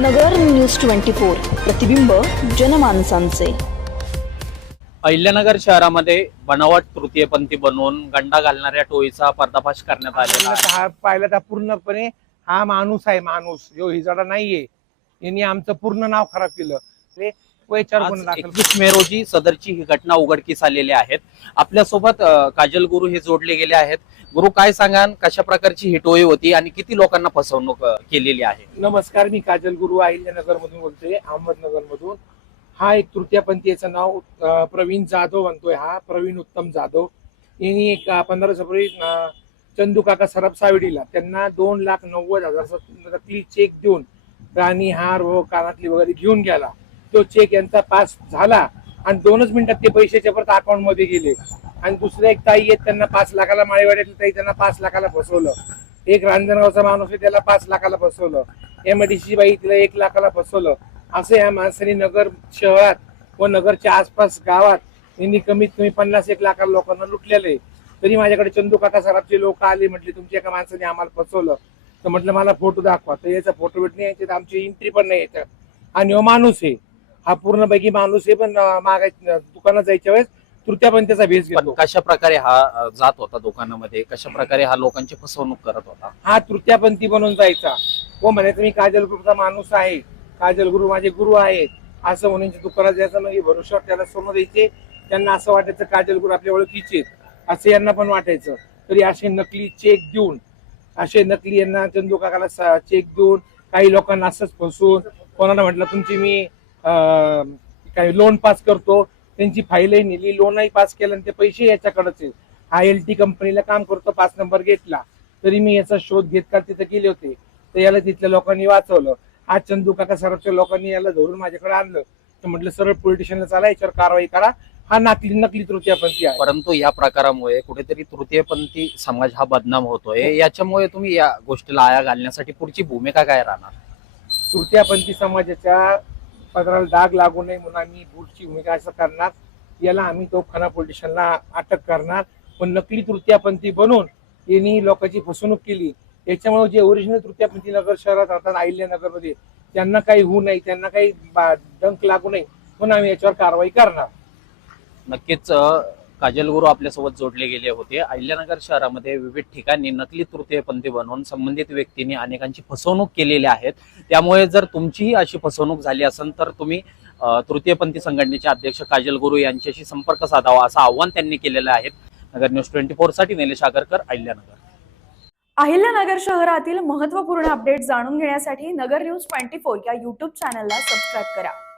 नगर news twenty four प्रतिबिंब जनमानसांचे. अहिल्यानगर शहरामध्ये बनावट तृतीयपंथी बनवून गंडा घालणाऱ्या टोळीचा पर्दाफाश करण्यात आलेला पाहिलं तर आहे. हा पाहिलं तर पूर्णपणे हा माणूस आहे माणूस जो हिजडा नाहीये. यांनी आमचं पूर्ण नाव खराब केलं. एकवीस मे रोजी सदरची ही घटना उघडकीस आलेली आहेत. आपल्यासोबत काजल गुरु हे जोडले गेले आहेत. गुरु काय सांगाल? कशा प्रकारची ही टोळी होती आणि किती लोकांना फसवणूक केलेली आहे? नमस्कार मी काजल गुरु अहिल्यानगर मधून बोलतोय अहमदनगर मधून हा एक तृतीयपंथीयाचं नाव प्रवीण जाधव म्हणतोय हा प्रवीण उत्तम जाधव. यांनी एक पंधरा फेब्रुवारी चंदू काका सरप सावडीला त्यांना दोन लाख नव्वद हजार नकली चेक देऊन राणी हार व कानातली वगैरे घेऊन गेला. तो चेक यांचा पास झाला आणि दोनच मिनिटात ते पैशाच्या परत अकाउंटमध्ये गेले. आणि दुसरे एक ताई आहेत त्यांना पाच लाखाला माळेवाड्यातली ताई त्यांना पाच लाखाला फसवलं. एक रांजणगावचा माणूस आहे त्याला पाच लाखाला फसवलं. एमआयडीसी बाई तिला एक लाखाला फसवलं. असं या माणसाने नगर शहरात व नगरच्या आसपास गावात यांनी कमीत कमी पन्नास एक लाखाला लोकांना लुटलेलं आहे. तरी माझ्याकडे चंदू काका सराफचे लोक आले म्हटले तुमच्या एका माणसाने आम्हाला फसवलं. तर म्हटलं मला फोटो दाखवा. तर याचा फोटो भेटणे याच्यात आमची एंट्री पण नाही याच्यात. आणि माणूस आहे. हा पूर्णपैकी माणूस आहे पण अं, मागाय दुकानात जायच्या वेळेस भेस पण घेतो कशा प्रकारे हा जात होता दुकानामध्ये? कशा प्रकारे हा लोकांची फसवणूक करत होता? हा तृतीयपंथी बनून जायचा. व म्हणायचं मी काजल गुरुचा माणूस आहे. काजल गुरु माझे गुरु आहेत असं म्हणून दुकानात जायचं म्हणजे भरोश्यावर त्याला सोनं द्यायचे. त्यांना असं वाटायचं काजल गुरु आपल्या ओळखीचे. असं यांना पण वाटायचं. तरी असे नकली चेक देऊन असे नकली यांना चंदू काकाला चेक देऊन काही लोकांना असंच फसवून कोणाला म्हटलं तुमची मी काही लोन पास करतो त्यांची फाईलही नेली लोनही पास केलं आणि ते पैसे याच्याकडेच आहे हा एल टी कंपनीला काम करतो पाच नंबर गेटला तरी मी याचा शोध घेत का तिथे गेले होते. तर याला तिथल्या लोकांनी वाचवलं. आज चंदू काका सरपच्या लोकांनी याला धरून माझ्याकडे आणलं. तर म्हटलं सरळ पोलिटिशियनला चला याच्यावर कारवाई करा. हा नकली नकली तृतीयपंथी आहे. परंतु या प्रकारामुळे कुठेतरी तृतीयपंथी समाज हा बदनाम होतोय. याच्यामुळे तुम्ही या गोष्टीला आया घालण्यासाठी पुढची भूमिका काय राहणार? तृतीयपंथी समाजाच्या पदराला डाग लागू नये म्हणून आम्ही बूटची भूमिका असं करणार. याला आम्ही तो खना पोलिटिशियनला अटक करणार. पण नकली तृतीयपंथी बनून यांनी लोकांची फसवणूक केली. याच्यामुळे जे ओरिजिनल तृतीयपंथी नगर शहरात राहतात अहिल्यानगरमध्ये त्यांना काही होऊ नये त्यांना काही बा- डंक लागू नये म्हणून आम्ही याच्यावर कारवाई करणार. नक्कीच काजल गुरु आपल्यासोबत जोडले गेले होते. अहिल्यानगर शहरामध्ये विविध ठिकाणी नकली तृतीयपंथी बनवून संबंधित व्यक्तींनी अनेकांची फसवणूक केलेली आहेत. त्यामुळे जर तुमचीही अशी फसवणूक झाली असेल तर तुम्ही तृतीयपंथी संघटनेचे अध्यक्ष काजल गुरु यांच्याशी संपर्क साधावा असं आव्हान त्यांनी केलेलं आहे. नगर न्यूज ट्वेंटी फोरसाठी निलेश आगरकर अहिल्यानगर. अहिल्यानगर शहरातील महत्त्वपूर्ण अपडेट जाणून घेण्यासाठी नगर न्यूज ट्वेंटी फोर या युट्यूब चॅनलला सबस्क्राईब करा.